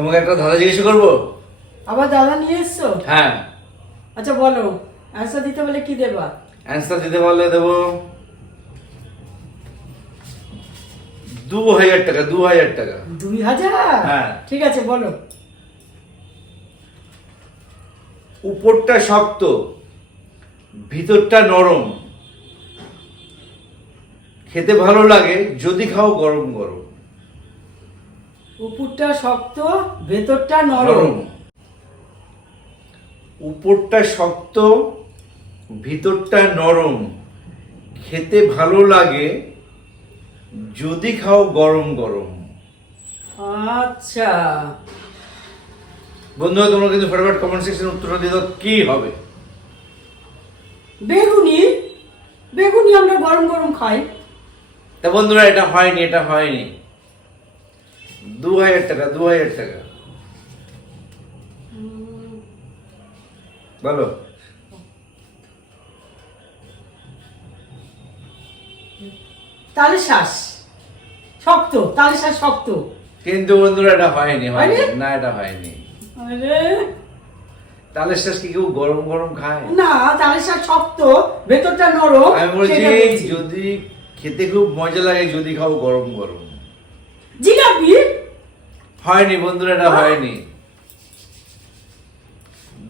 তোমাকে একটা দাদা জিজ্ঞেস করব? আবার দাদা নিয়ে এসছো? হ্যাঁ। আচ্ছা বলো। অ্যান্সার দিতে বলে কি দেবা? অ্যান্সার দিতে পারলে দেবো দু হাজার টাকা দু হাজার টাকা। দুই হাজার? হ্যাঁ। ঠিক আছে বলো। উপরটা শক্ত ভিতরটা নরম। খেতে ভালো লাগে যদি খাও গরম গরম। উপরটা শক্ত ভেতরটা নরম। উপরটা শক্ত ভিতরটা নরম। খেতে ভালো লাগে যদি খাও গরম গরম। আচ্ছা। বন্ধুরা তোমরা কিন্তু ফটাফট কমেন্ট সেকশনে উত্তরটা দিয়ে দাও কি হবে? বেগুনি। বেগুনি আমরা গরম গরম খাই। তা বন্ধুরা এটা হয়নি এটা হয়নি। দু হাজার টাকা দু হাজার টাকা। বলো। তালে শ্বাস। শক্ত তালে শ্বাস শক্ত। কিন্তু বন্ধুরা এটা হয়নি? না এটা হয়নি। তালের শেষ কি কেউ গরম গরম খায়? না তালে শ্বাস শক্ত ভেতরটা নরম আমি বলছি। যদি খেতে খুব মজা লাগে যদি খাও গরম গরম। জিলাপি? হয়নি বন্ধুরা এটা হয়নি।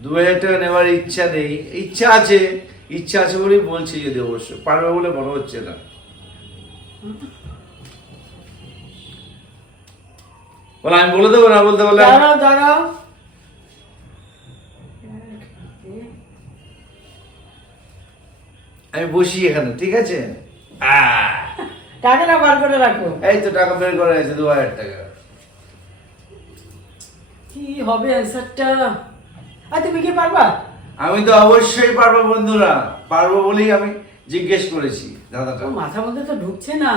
দু হাজার টাকা নেওয়ার ইচ্ছা নেই। ইচ্ছা আছে ইচ্ছা আছে বলেই বলছি যদি অবশ্য। পারবে বলে মনে হচ্ছে না। বলে আমি বলে দেবো না বলতে বলে দাঁড়াও দাঁড়াও। আমি বসি এখানে ঠিক আছে? টাকাটা বার করে রাখো। এই তো টাকা বের করে আছে দু হাজার টাকা। কি হবে অ্যান্সারটা আর তুমি কি পারবা? আমি তো অবশ্যই পারব বন্ধুরা। পারব বলেই আমি জিজ্ঞেস করেছি দাদাটা। মাথার মধ্যে তো ঢুকছে না।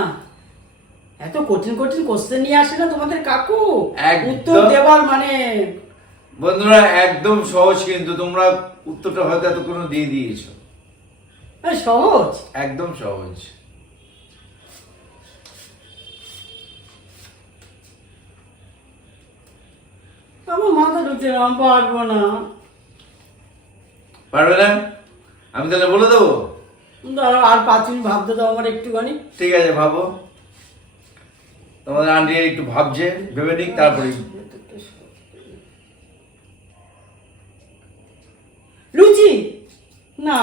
এত কঠিন কঠিন কোশ্চেন নিয়ে আসে না তোমাদের কাকু। উত্তর দেবার মানে বন্ধুরা একদম সহজ কিন্তু। তোমরা উত্তরটা হয়তো এতক্ষণ দিয়ে দিয়েছ। সহজ? একদম সহজ। মাথা ঢুকছে না আমি পারব না। পারবে না? আমি তাহলে বলে দেবো? দাঁড়াও আর পাঁচ মিনিট ভাবতে দাও আমার একটুখানি। ঠিক আছে ভাবো। তোমাদের আন্টি একটু ভাবছে ভেবে নিক তারপরে। লুচি? না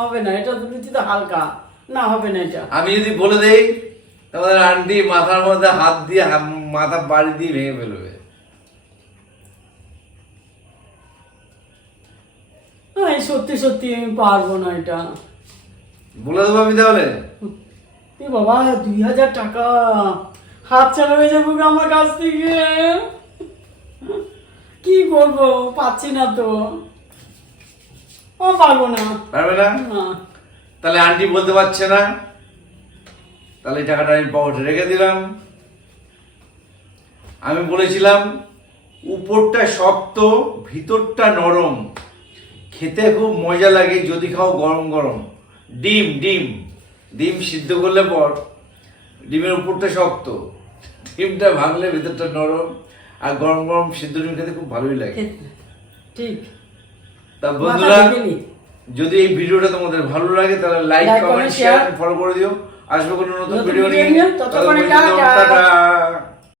হবে না এটা তো লুচি তো হালকা। না হবে না এটা। আমি যদি বলে দেই তোমাদের আন্টি মাথার মধ্যে হাত দিয়ে মাথা বাড়ি দিয়ে ভেঙে ফেলবে। সত্যি সত্যি আমি পারব না এটা। বলে দেবো আমি তাহলে। এ বাবা দুই হাজার টাকা হাত ছাড়া হয়ে যাব আমার কাছ থেকে। কি করব পাচ্ছি না তো। ও পারব না। পারবে না? না। তাহলে আন্টি বলতে পারছে না। তাহলে টাকাটা আমি পকেটে রেখে দিলাম। আমি বলেছিলাম উপরটা শক্ত ভিতরটা নরম। খেতে খুব মজা লাগে যদি খাও গরম গরম। ডিম ডিম। ডিম সিদ্ধ করলে পর ডিমের উপরটা শক্ত। ডিমটা ভাঙলে ভেতরটা নরম আর গরম গরম সিদ্ধ ডিম খেতে খুব ভালোই লাগে। ঠিক। তা বন্ধুরা যদি এই ভিডিওটা তোমাদের ভালো লাগে তাহলে লাইক কমেন্ট শেয়ার ফলো করে দিও। আসবে কোনো নতুন ভিডিও নিয়ে। ততক্ষণে। টাটা।